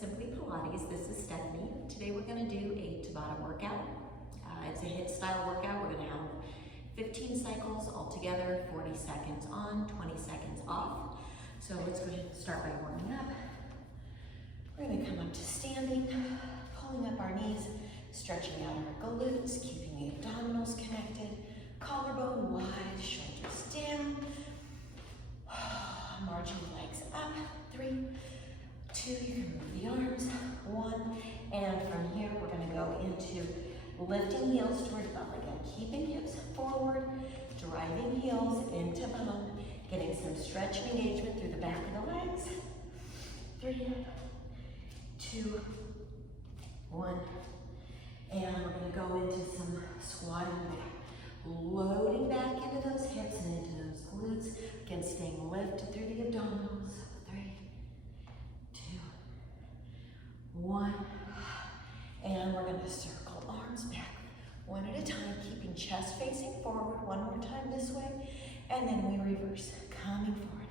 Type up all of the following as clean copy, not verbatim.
Simply Pilates. This is Stephanie. Today we're going to do a Tabata workout. It's a HIIT style workout. We're going to have 15 cycles altogether, 40 seconds on, 20 seconds off. So let's go ahead and start by warming up. We're going to come up to standing, pulling up our knees, stretching out our glutes, keeping the abdominals connected, collarbone wide, shoulders down, marching the legs up, 3, 2, you can move the arms, 1, and from here we're going to go into lifting heels towards bum again, keeping hips forward, driving heels into bum, getting some stretch and engagement through the back of the legs, 3, 2, 1, and we're going to go into some squatting back, loading back into those hips and into those glutes, again staying lifted through the abdominals, 3, 2, 1, and we're going to circle arms back one at a time, keeping chest facing forward. One more time this way, and then we reverse, coming forward.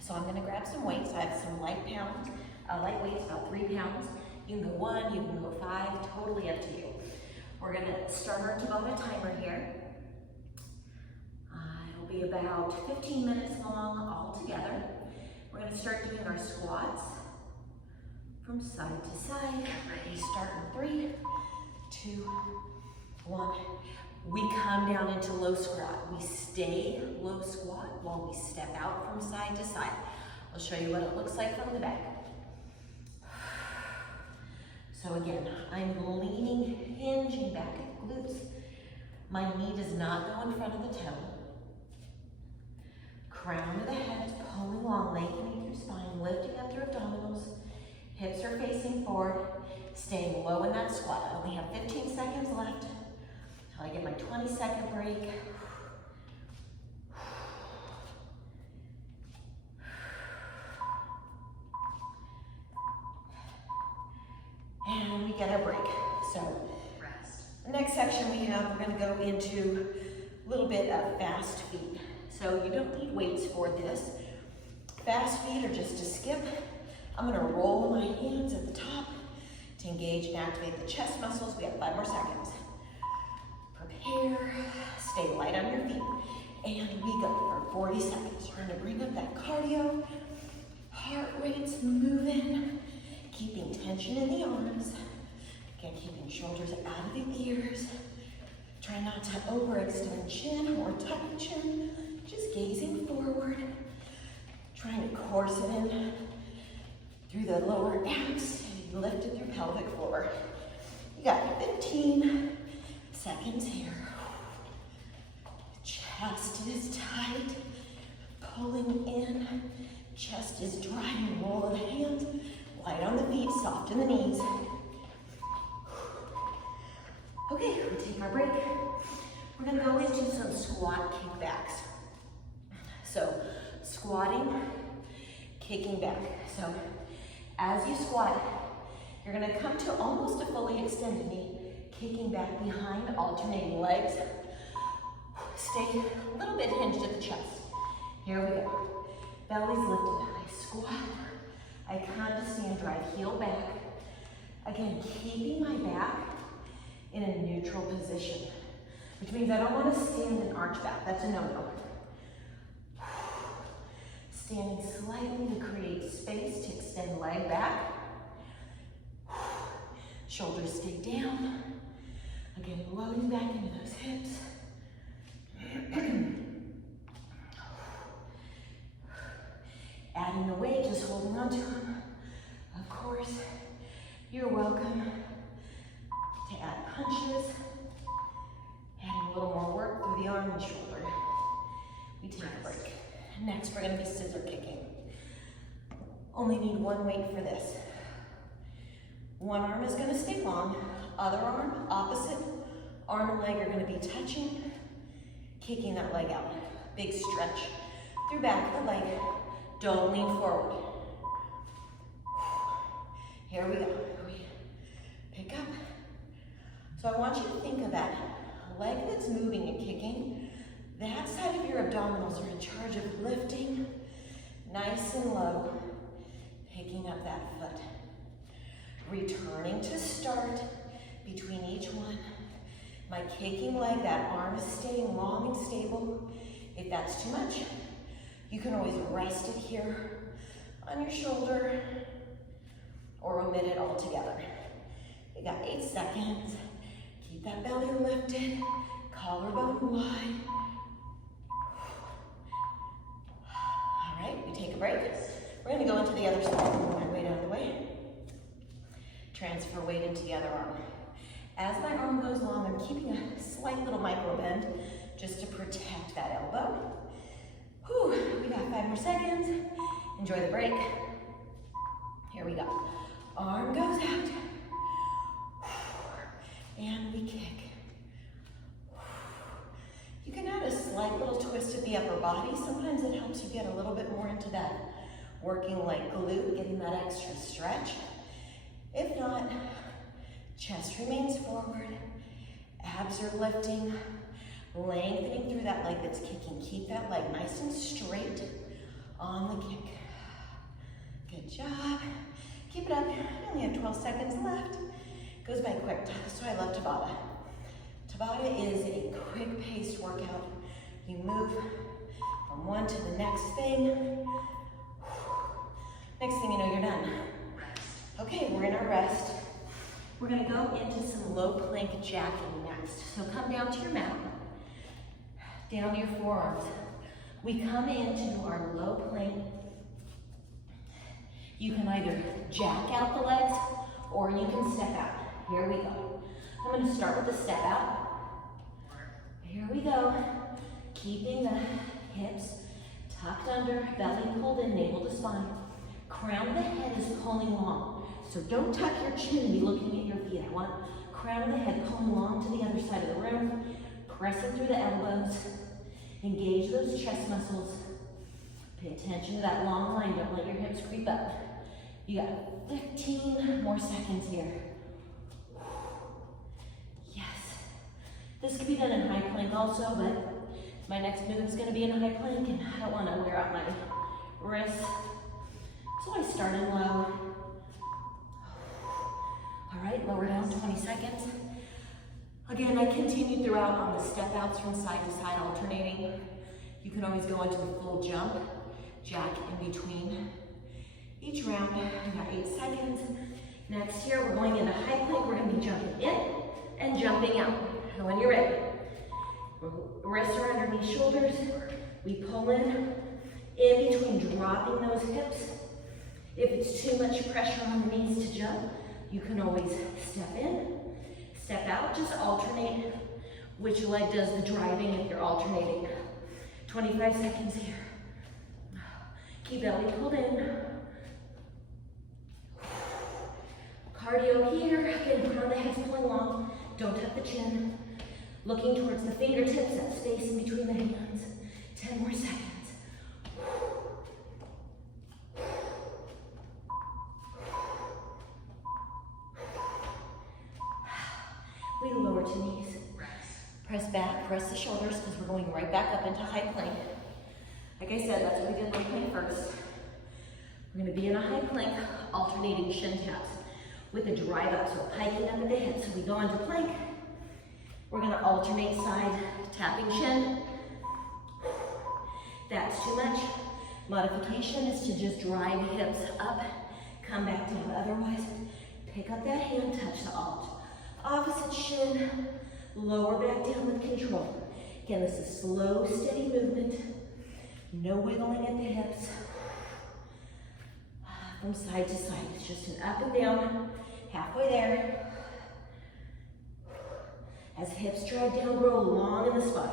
So I'm going to grab some weights. I have some light weights, about 3 pounds. You can go 1, you can go 5, totally up to you. We're going to start our Tabata timer here. It'll be about 15 minutes long altogether. We're going to start doing our squats from side to side. We start in 3, 2, 1. We come down into low squat. We stay low squat while we step out from side to side. I'll show you what it looks like from the back. So again, I'm leaning, hinging back at the glutes. My knee does not go in front of the toe. Crown of the head, pulling long, lengthening through spine, lifting up through abdominals. Hips are facing forward, staying low in that squat. I only have 15 seconds left until I get my 20-second break. And we get our break. So, next section we have, we're going to go into a little bit of fast feet. So you don't need weights for this. Fast feet are just a skip. I'm going to roll my hands at the top to engage and activate the chest muscles. We have 5 more seconds. Prepare, stay light on your feet, and we go for 40 seconds. We're going to bring up that cardio, heart rate's moving, keeping tension in the arms. Again, keeping shoulders out of the ears. Try not to overextend chin or tuck the chin. Just gazing forward. Trying to course it in through the lower abs and lift it through pelvic floor. You got 15 seconds here. Chest is tight. Pulling in. Chest is driving. Roll of the hands. Light on the feet, soft in the knees. Okay, we take our break. We're going to go into some squat kickbacks. So, squatting, kicking back. So, as you squat, you're going to come to almost a fully extended knee, kicking back behind, alternating legs. Stay a little bit hinged at the chest. Here we go. Belly's lifted. I squat. I come to stand, drive heel back. Again, keeping my back in a neutral position, which means I don't want to stand and arch back. That's a no-no. Standing slightly to create space to extend leg back. Shoulders stay down. Again, loading back into those hips. Adding the weight, just holding on to them. Of course, you're welcome to add punches. Adding a little more work through the arm and shoulder. We take a break. Next, we're going to be scissor kicking. Only need 1 weight for this. One arm is going to stay long. Other arm, opposite. Arm and leg are going to be touching. Kicking that leg out. Big stretch through back of the leg. Don't lean forward. Here we go. We pick up. So I want you to think of that leg that's moving and kicking. That side of your abdominals are in charge of lifting, Nice and low, picking up that foot. Returning to start between each one. My kicking leg, that arm is staying long and stable. If that's too much, you can always rest it here on your shoulder or omit it altogether. We got 8 seconds. Keep that belly lifted, collarbone wide. All right, we take a break. We're gonna go into the other side. Move my weight out of the way. Transfer weight into the other arm. As my arm goes long, I'm keeping a slight little micro bend just to protect that elbow. Whew, we got 5 more seconds. Enjoy the break. Here we go. Arm goes out. And we kick. You can add a slight little twist to the upper body. Sometimes it helps you get a little bit more into that working like glute, getting that extra stretch. If not, chest remains forward, abs are lifting, lengthening through that leg that's kicking. Keep that leg nice and straight on the kick. Good job. Keep it up. You only have 12 seconds left. Goes by quick. That's why I love Tabata. Tabata is a quick-paced workout. You move from one to the next thing. Next thing you know, you're done. Okay, we're in our rest. We're gonna go into some low plank jacking next. So come down to your mat, down to your forearms. We come into our low plank. You can either jack out the legs or you can step out. Here we go. I'm gonna start with the step out. Here we go. Keeping the hips tucked under, belly pulled in, navel to spine. Crown of the head is pulling long. So don't tuck your chin and be looking at your feet. I want crown of the head pulling long to the other side of the room, pressing through the elbows. Engage those chest muscles. Pay attention to that long line. Don't let your hips creep up. You got 15 more seconds here. Yes. This could be done in high plank also, but my next move is going to be in a high plank, and I don't want to wear out my wrists. So I start in low. All right, lower down, 20 seconds. Again, I continue throughout on the step outs from side to side, alternating. You can always go into a full jump, jack in between. Each round, you got 8 seconds. Next here, we're going into high plank. We're gonna be jumping in and jumping out. And when you're ready, wrists are underneath shoulders. We pull in between, dropping those hips. If it's too much pressure on the knees to jump, you can always step in, step out, just alternate which leg does the driving if you're alternating. 25 seconds here. Keep belly pulled in. Cardio here. Again, crown of the head's pulling long. Don't tuck the chin. Looking towards the fingertips, that space in between the hands. 10 more seconds. We lower to knees. Press back, press the shoulders, because we're going right back up into high plank. Like I said, that's what we did low plank first. We're going to be in a high plank, alternating shin taps with a drive up, so hiking up at the hip. So we go into plank. We're going to alternate side, tapping shin. That's too much. Modification is to just drive hips up, come back down. Otherwise, pick up that hand, touch the alt. Opposite shin, lower back down with control. Again, this is slow, steady movement. No wiggling at the hips. From side to side, it's just an up and down, halfway there. As hips drive down, grow long in the spine.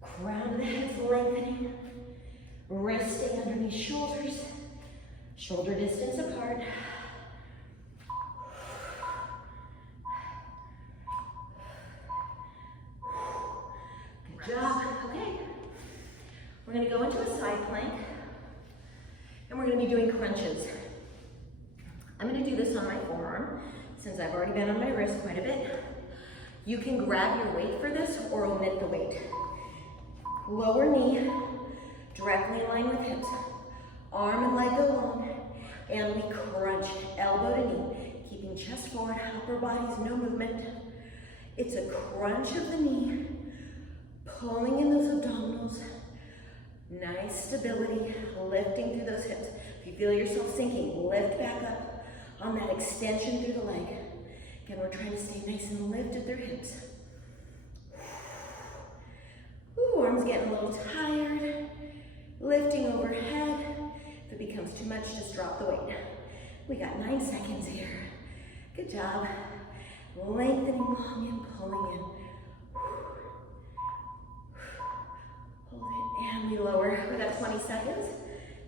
Crown of the head's lengthening. Wrists stay underneath shoulders. Shoulder distance apart. Good job. Okay. We're going to go into a side plank. And we're going to be doing crunches. I'm going to do this on my forearm, since I've already been on my wrist quite a bit. You can grab your weight for this or omit the weight. Lower knee, directly in line with hips. Arm and leg go long, and we crunch elbow to knee, keeping chest forward, upper body's no movement. It's a crunch of the knee, pulling in those abdominals, nice stability, lifting through those hips. If you feel yourself sinking, lift back up on that extension through the leg. Again, we're trying to stay nice and lifted through hips. Ooh, arms getting a little tired. Lifting overhead. If it becomes too much, just drop the weight. We got 9 seconds here. Good job. Lengthening long and pulling in. Hold it, and we lower. We got 20 seconds.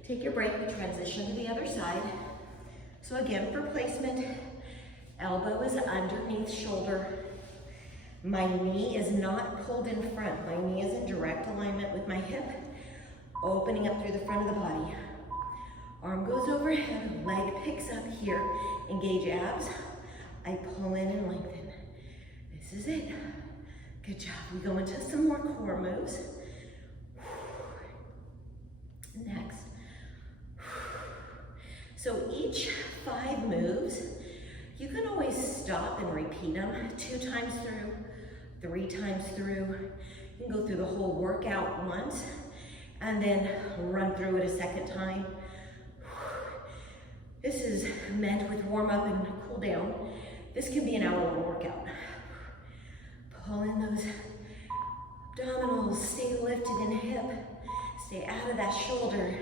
Take your break, we transition to the other side. So again, for placement, elbow is underneath shoulder. My knee is not pulled in front. My knee is in direct alignment with my hip, opening up through the front of the body. Arm goes overhead, leg picks up here. Engage abs. I pull in and lengthen. This is it. Good job. We go into some more core moves. Next. So each 5 moves, you can always stop and repeat them 2 times through, 3 times through. You can go through the whole workout once and then run through it a second time. This is meant with warm up and cool down. This can be an hour-long workout. Pull in those abdominals, stay lifted in hip, stay out of that shoulder.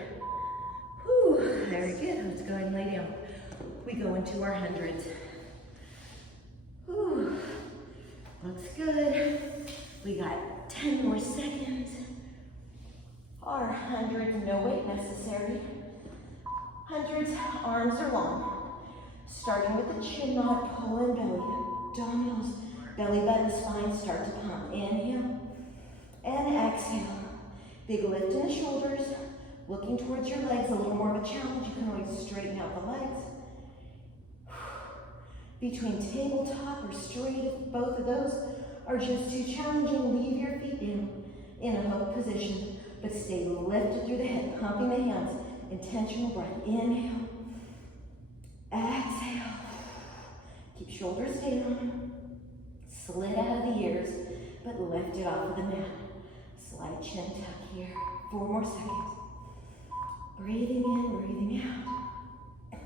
Whew, very good. Let's go ahead and lay down. We go into our hundreds. Whew, looks good. We got 10 more seconds. Our hundreds, no weight necessary. Hundreds, arms are long. Starting with the chin knot, pull in belly, abdominals, belly button, spine start to pump. Inhale and exhale. Big lift in the shoulders. Looking towards your legs, a little more of a challenge. You can always straighten out the legs. Between tabletop or straight, if both of those are just too challenging, leave your feet down in a hook position, but stay lifted through the head, pumping the hands. Intentional breath. Inhale. Exhale. Keep shoulders down. Slid out of the ears, but lift it off of the mat. Slight chin tuck here. 4 more seconds. Breathing in, breathing out.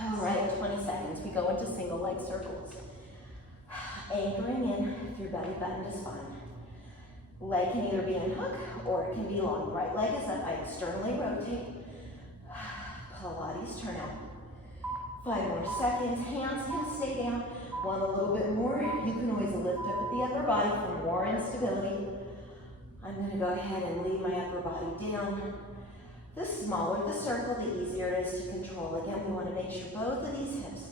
All right, 20 seconds. We go into single leg circles. Anchoring in through belly button to spine. Leg can either be in hook or it can be long. Right leg is up. I externally rotate. Pilates turn out. 5 more seconds. Hands can stay down. Want a little bit more? You can always lift up at the upper body for more instability. I'm going to go ahead and leave my upper body down. The smaller the circle, the easier it is to control. Again, we want to make sure both of these hips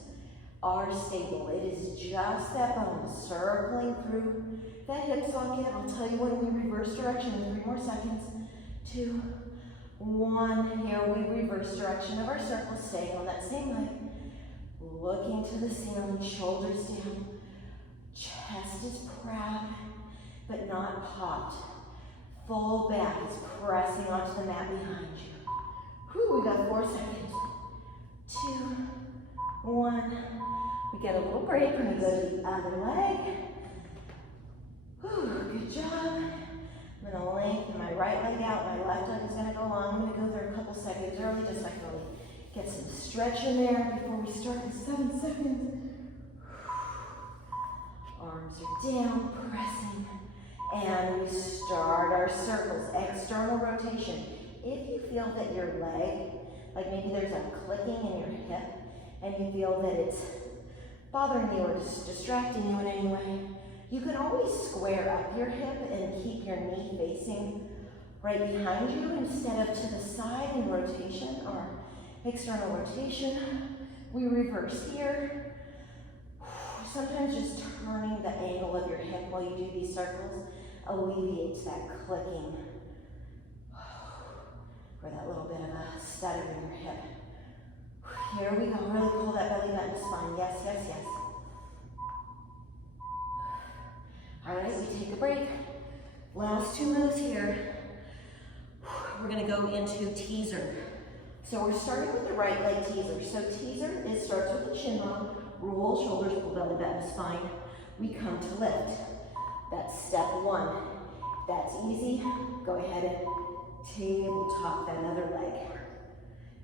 are stable. It is just that bone circling through that hip socket. I'll tell you when we reverse direction in 3 more seconds. 2, 1. Here we reverse direction of our circle, staying on that same leg. Looking to the ceiling, shoulders down. Chest is proud, but not popped. Full back is pressing onto the mat behind you. Whew, we got 4 seconds. 2, 1. We get a little break when we go to the other leg. Whew, good job. I'm gonna lengthen my right leg out. My left leg is gonna go long. I'm gonna go through a couple seconds early, just so I can really get some stretch in there before we start in 7 seconds. Arms are down, pressing. And we start our circles, external rotation. If you feel that your leg, like maybe there's a clicking in your hip, and you feel that it's bothering you or distracting you in any way, you can always square up your hip and keep your knee facing right behind you instead of to the side in rotation or external rotation. We reverse here. Sometimes just turning the angle of your hip while you do these circles alleviates that clicking or that little bit of a stutter in your hip. Here we go. Really pull that belly button to spine. Yes, yes, yes. All right, we take a break. Last 2 moves here. we're gonna go into teaser. So we're starting with the right leg teaser. So teaser starts with the chin roll, roll shoulders, pull belly button, spine. We come to lift. That's step one. If that's easy, go ahead and tabletop that other leg.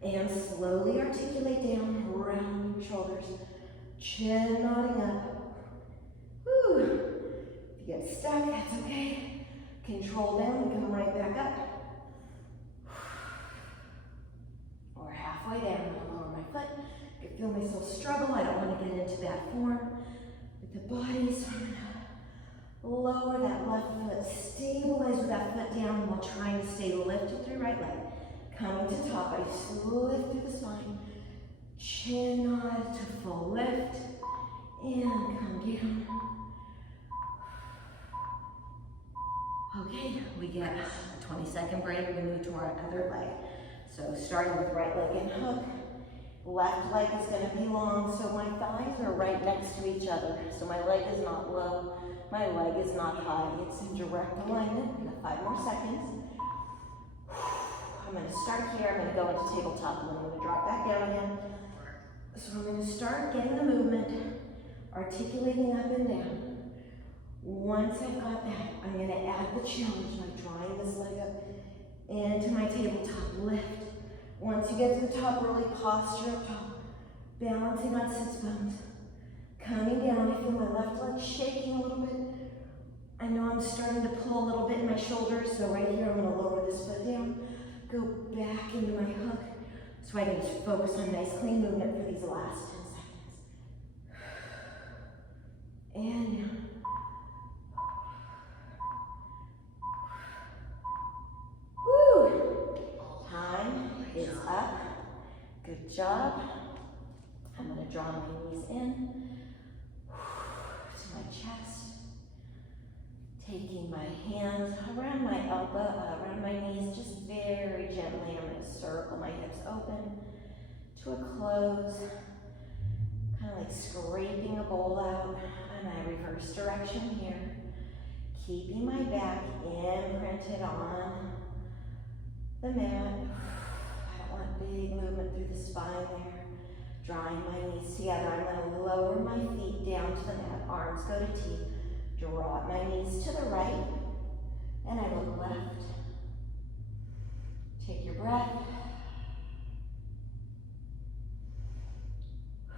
And slowly articulate down, round your shoulders, chin nodding up. Whew. If you get stuck, that's okay. Control down and come right back up. Or halfway down, I'll lower my foot. I feel myself struggle. I don't want to get into bad form with the body, so I'm gonna lower that left foot, stabilize with that foot down while trying to stay lifted through right leg. Coming to top, I lift through the spine, chin nod to full lift, and come down. Okay, we get a 20-second break. We move to our other leg. So starting with right leg and hook, left leg is going to be long, so my thighs are right next to each other. So my leg is not low, my leg is not high. It's in direct alignment. We got 5 more seconds. I'm going to start here. I'm going to go into tabletop, and then I'm going to drop back down again. So I'm going to start getting the movement, articulating up and down. Once I've got that, I'm going to add the challenge by drawing this leg up into my tabletop lift. Once you get to the top, really posture up top, balancing on sits bones. Coming down, I feel my left leg shaking a little bit. I know I'm starting to pull a little bit in my shoulders, so right here I'm going to lower this foot down, go back into my hook, so I can just focus on nice clean movement for these last 10 seconds. And down. Time is up. Good job. I'm going to draw my knees in to my chest. Taking my hands around my elbow, around my knees, just very gently. I'm going to circle my hips open to a close. Kind of like scraping a bowl out. And I reverse direction here. Keeping my back imprinted on the mat. I don't want big movement through the spine there. Drawing my knees together. I'm going to lower my feet down to the mat. Arms go to T. Draw my knees to the right. And I look left. Take your breath.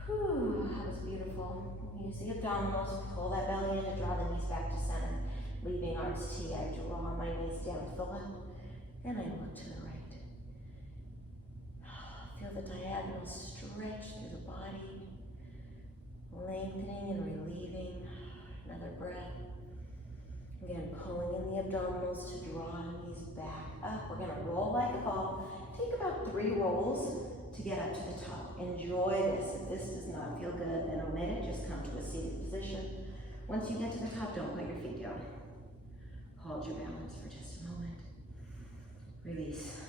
Whew, that was beautiful. Use the abdominals. Pull that belly in and draw the knees back to center. Leaving arms T. I draw my knees down to the left. And I look to the right. Feel the diagonal stretch through the body, lengthening and relieving. Another breath. Again, pulling in the abdominals to draw the knees back up. We're going to roll like a ball. Take about 3 rolls to get up to the top. Enjoy this. If this does not feel good, then omit it. Just come to a seated position. Once you get to the top, don't put your feet down. Hold your balance for just a moment. Release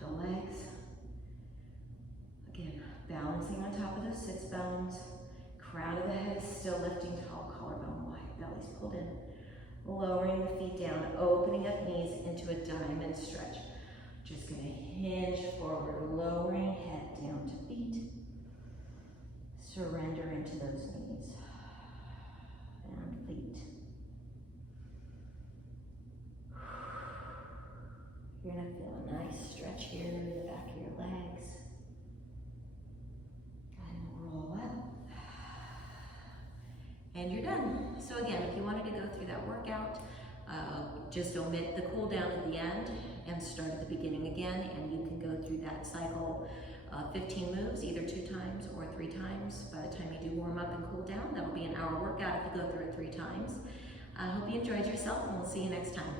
the legs. Again, balancing on top of those sits bones. Crown of the head is still lifting tall, collarbone wide. Belly's pulled in. Lowering the feet down, opening up knees into a diamond stretch. Just gonna hinge forward, lowering head down to feet. Surrender into those knees and feet. You're gonna feel a nice stretch here in the back of your legs. And roll up. And you're done. So again, if you wanted to go through that workout, just omit the cool down at the end and start at the beginning again, and you can go through that cycle 15 moves, either 2 times or 3 times. By the time you do warm up and cool down, that'll be an hour workout if you go through it 3 times. I hope you enjoyed yourself, and we'll see you next time.